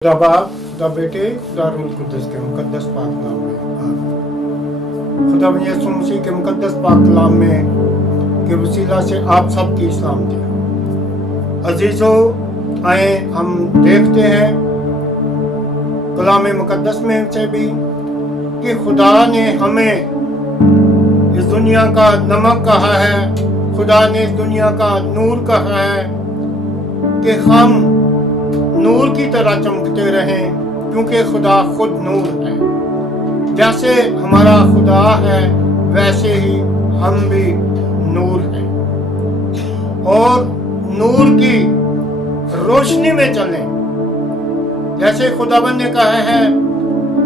खुदा बाप, खुदा बेटे, खुदा रूह कुद्दस के मुकद्दस पाक नाम में आमीन। खुदा यीशु मसीह के मुकद्दस पाक कलाम में के वसीला से आप सब की सलामती है। अजीजों, आए हम देखते हैं कलाम मुकद्दस में से भी कि खुदा ने हमें इस दुनिया का नमक कहा है, खुदा ने इस दुनिया का नूर कहा है कि हम नूर की तरह चमकते रहें, क्योंकि खुदा खुद नूर है। जैसे हमारा खुदा है वैसे ही हम भी नूर हैं और नूर की रोशनी में चलें। जैसे खुदाबंद ने कहा है,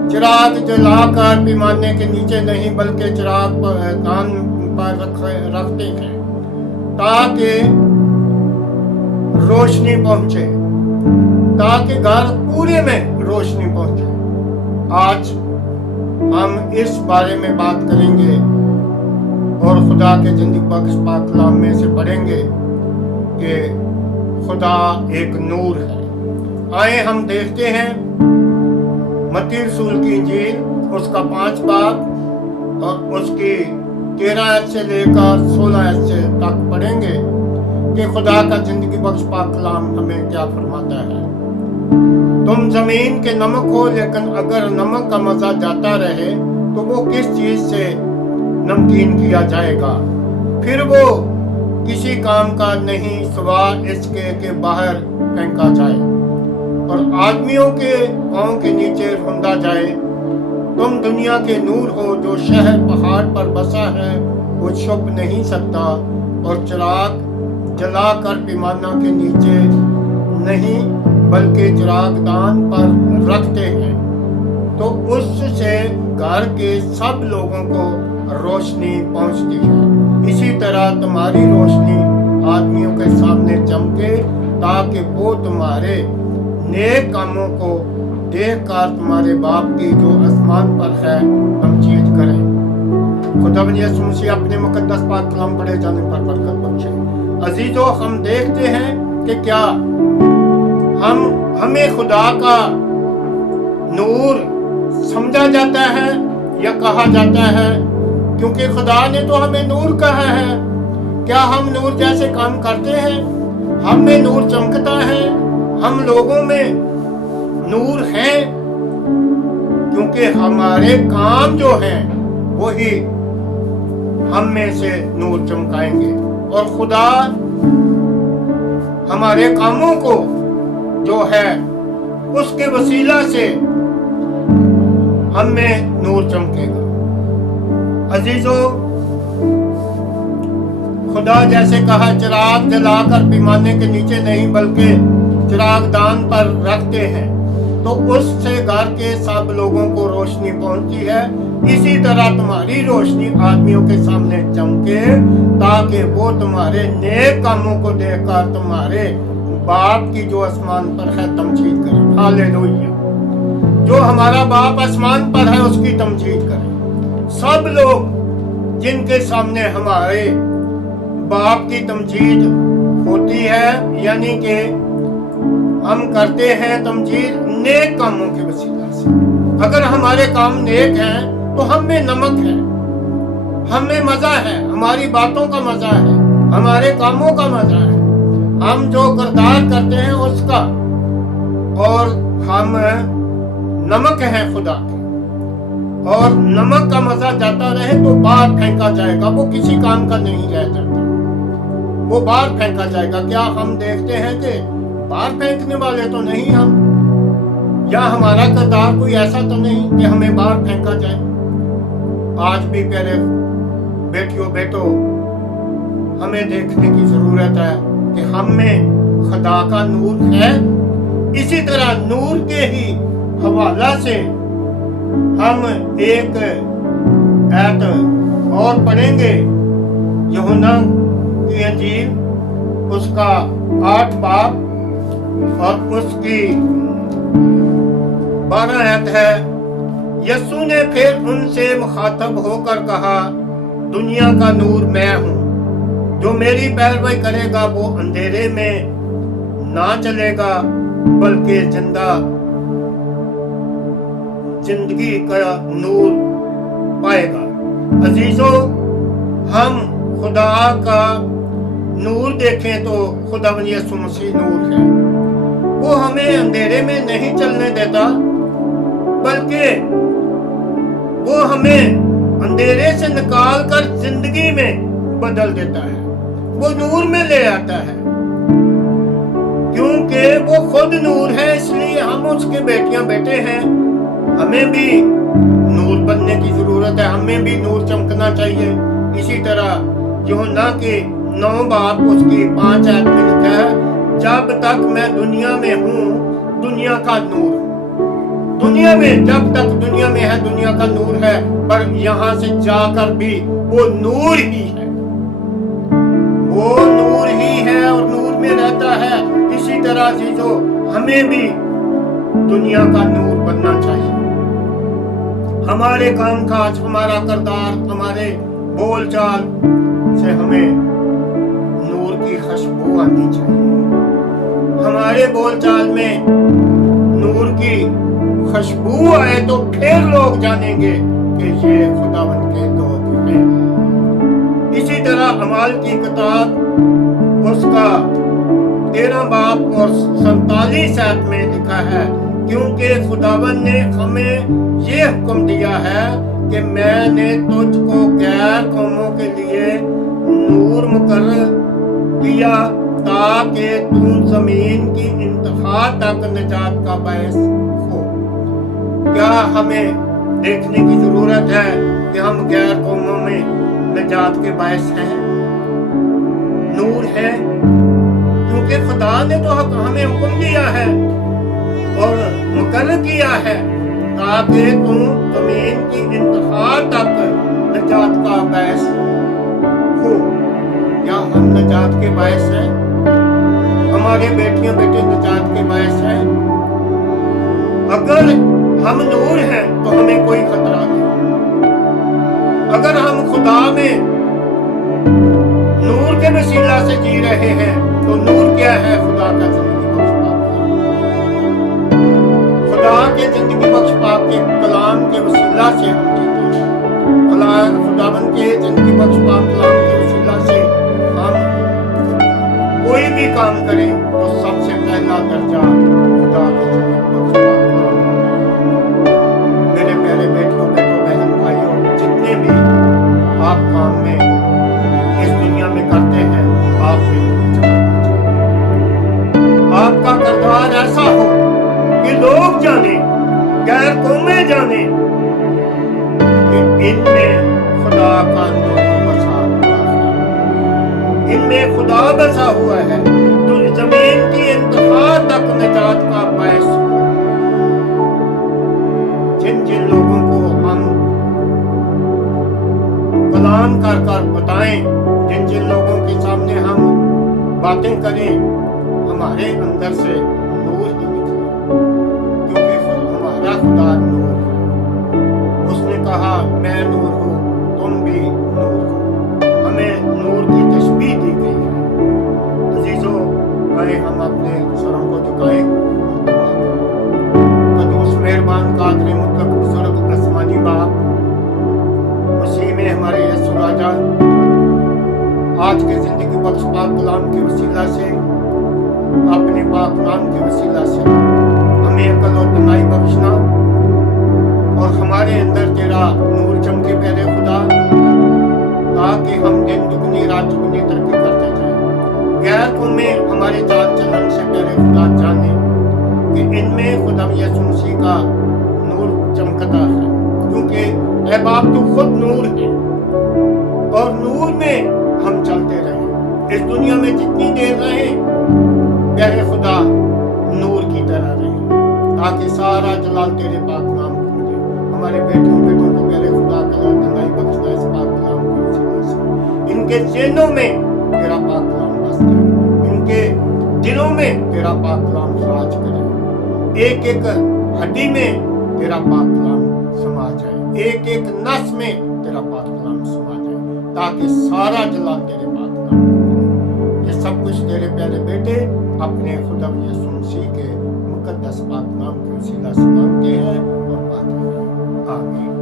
चिराग जलाकर पैमाने के नीचे नहीं बल्कि चिराग कान पर रखते हैं ताकि रोशनी पहुंचे, ताकि घर पूरे में रोशनी पहुंचे। आज हम इस बारे में बात करेंगे और खुदा के जिंदगी बख्श पाक कलाम में से पढ़ेंगे कि खुदा एक नूर है। आए हम देखते हैं मत्ती रसूल की इंजील उसका 5 बाब और उसकी 13 से लेकर 16 से तक पढ़ेंगे कि खुदा का जिंदगी बख्श पाक कलाम हमें क्या फरमाता है। तुम जमीन के नमक हो, लेकिन अगर नमक का मजा जाता रहे तो वो किस चीज से नमकीन किया जाएगा? फिर वो किसी काम का नहीं सिवाय इसके के बाहर फेंका जाए और आदमियों के पांव के नीचे रौंदा जाए। तुम दुनिया के नूर हो। जो शहर पहाड़ पर बसा है वो छुप नहीं सकता और चिराग जलाकर पैमाना के नीचे नहीं बल्कि चिरागदान पर रखते हैं तो उससे घर के सब लोगों को रोशनी पहुंचती है। इसी तरह तुम्हारी रोशनी आदमियों के सामने चमके ताकि वो तुम्हारे नेक कामों को देखकर तुम्हारे बाप की जो आसमान पर है तमजीद करें। खुदा यीशु मसीह अपने मुकद्दस पाक कलाम पढ़े जाने पर बरकत बख्शे। अजीजों, हम देखते हैं कि क्या हमें खुदा का नूर समझा जाता है या कहा जाता है, क्योंकि खुदा ने तो हमें नूर कहा है। क्या हम नूर जैसे काम करते हैं? हम में नूर चमकता है, हम लोगों में नूर है, क्योंकि हमारे काम जो हैं वही हम में से नूर चमकाएंगे और खुदा हमारे कामों को जो है उसके वसीला से हम में नूर चमकेगा। अजीजों, खुदा जैसे कहा चिराग जलाकर पैमाने के नीचे नहीं बल्कि चिरागदान पर रखते हैं तो उससे घर के सब लोगों को रोशनी पहुंचती है। इसी तरह तुम्हारी रोशनी आदमियों के सामने चमके ताकि वो तुम्हारे नेक कामों को देखकर तुम्हारे बाप की जो आसमान पर है तमजीद करें। हालेलुया। जो हमारा बाप आसमान पर है उसकी तमजीद करें। सब लोग जिनके सामने हमारे बाप की तमजीद होती है, यानी कि हम करते हैं तमजीद नेक कामों के वसीला से। अगर हमारे काम नेक हैं तो हम में नमक है, हम में मजा है, हमारी बातों का मजा है, हमारे कामों का मजा है, हम जो किरदार करते हैं उसका, और हम नमक हैं खुदा के। और नमक का मजा जाता रहे तो बाहर फेंका जाएगा, वो किसी काम का नहीं रह जाता, वो बाहर फेंका जाएगा। क्या हम देखते हैं कि बाहर फेंकने वाले तो नहीं हम, या हमारा किरदार कोई ऐसा तो नहीं कि हमें बाहर फेंका जाए? आज भी प्यारे बेटो हमें देखने की जरूरत है कि हम में खुदा का नूर है। इसी तरह नूर के ही हवाला से हम एक आयत और पढ़ेंगे, यूहन्ना की इंजील उसका 8 बाब और उसकी 12 आयत है। यीशु ने फिर उनसे मुखातब होकर कहा, दुनिया का नूर मैं हूँ, जो मेरी पैरवी करेगा वो अंधेरे में ना चलेगा बल्कि जिंदा जिंदगी का नूर पाएगा। अजीजों, हम खुदा का नूर देखें तो खुदावंद यीशु मसीह नूर है। वो हमें अंधेरे में नहीं चलने देता, बल्कि वो हमें अंधेरे से निकाल कर जिंदगी में बदल देता है। वो नूर में ले आता है, क्योंकि वो खुद नूर है, इसलिए हम उसके बेटियां बेटे हैं। हमें भी नूर बनने की जरूरत है, हमें भी नूर चमकना चाहिए। इसी तरह यूहन्ना के 9 बाब उसकी 5 आयत में लिखा है, जब तक मैं दुनिया में हूँ दुनिया का नूर, दुनिया में जब तक दुनिया में है दुनिया का नूर है, पर यहाँ से जाकर भी वो नूर ही है, वो नूर ही है और नूर में रहता है। इसी तरह चीजों हमें भी दुनिया का नूर बनना चाहिए। हमारे कामकाज, हमारा किरदार, हमारे बोलचाल से हमें नूर की खुशबू आनी चाहिए। हमारे बोलचाल में नूर की खुशबू आए तो फिर लोग जानेंगे कि ये खुदावंद के लोग हैं। इसी तरह अमाल की किताब उसका 13 बाब और 47 आयत में लिखा है, क्योंकि खुदावंद ने हमें ये हुक्म दिया है कि मैंने तुझको गैर कौमों के लिए नूर मुकर्रर किया ताकि तू जमीन की इंतहा तक निजात का बायस हो। क्या हमें देखने की जरूरत है कि हम गैर कौमों में निजात के बायस हैं, नूर है? क्योंकि खुदा ने तो हमें हुक्म दिया है और मुकर्रर किया है ताकि तुम जमीन की इंतहा तक निजात का बायस हो। क्या हम निजात के बायस हैं? हमारे बेटियां बेटे निजात के बायस हैं? अगर हम नूर हैं तो हमें कोई खतरा नहीं। अगर हम खुदा में नूर के वसीला से जी रहे हैं तो नूर क्या है? खुदा का जिंदगी बख्श पाक, खुदा के जिंदगी बख्श पाक के कलाम के वसीला से हम जीते हैं। खुदावंद के जिंदगी बख्श पाक कलाम के वसीला से हम कोई भी काम करें तो सबसे पहला दर्जा खुदा के जिंदगी बख्श पाक कलाम। मेरे प्यारे बेटों बहन भाइयों, जितने भी आप काम में इस दुनिया में करते हैं, आप में आपका किरदार ऐसा हो कि लोग जाने, गैर कौमें जाने कि इनमें खुदा का नूर बसा हुआ है, इनमें खुदा बसा हुआ है, तो जमीन की इंतहा तक निजात का बायस हो। जिन जिन लोगों को हम कलाम कर कर बताएं, जिन जिन लोगों के सामने हम बातें करें, हमारे अंदर से नूर ही निकले, क्योंकि हमारा खुदा नूर है। उसने कहा मैं नूर हूँ, तुम भी नूर हो। हमें नूर की तशबीह दी गई है। अजीजों, आए हम अपने सरों को झुकाएं और दुआ करें। कदूस मेहरबान कादर मुतलक बुजुर्ग आसमानी बाप, मसीह में हमारे यीशु राजा, आज के जिंदगी बख्श पाक कलाम के वसीला से, अपने पाक नाम के वसीला से हमें अकल और दानाई बख्शना और हमारे अंदर तेरा नूर चमके प्यारे खुदा, ताकि हम दिन दुगनी रात दुगनी तरक्की करते जाएं। गैर कौमें हमारे चाल चलन से प्यारे खुदा जाने कि इनमें खुदा यीशु मसीह का नूर चमकता है, क्योंकि ऐ बाप तू खुद नूर है और नूर में हम चलते रहे। इस दुनिया में जितनी देर रहे प्यारे खुदा नूर की तरह रहे, ताकि सारा जलाल तेरे पाक नाम को मिले। हमारे बेटों को प्यारे खुदा कला दंगाई बख्शना इस पाक नाम की वसीला से। इनके ज़हनों में तेरा पाक नाम बस जाए, इनके दिलों में तेरा पाक नाम राज करे। एक एक हड्डी में तेरा पाक नाम समा जाए, एक एक नस में तेरा पाक नाम समा जाए, ताकि सारा जलाल तेरे पाक नाम को मिले। ये सब कुछ तेरे प्यारे बेटे अपने खुदा यीशु मसीह के मुकद्दस पाक नाम के वसीला से मांगते हैं और पाते हैं। آمین.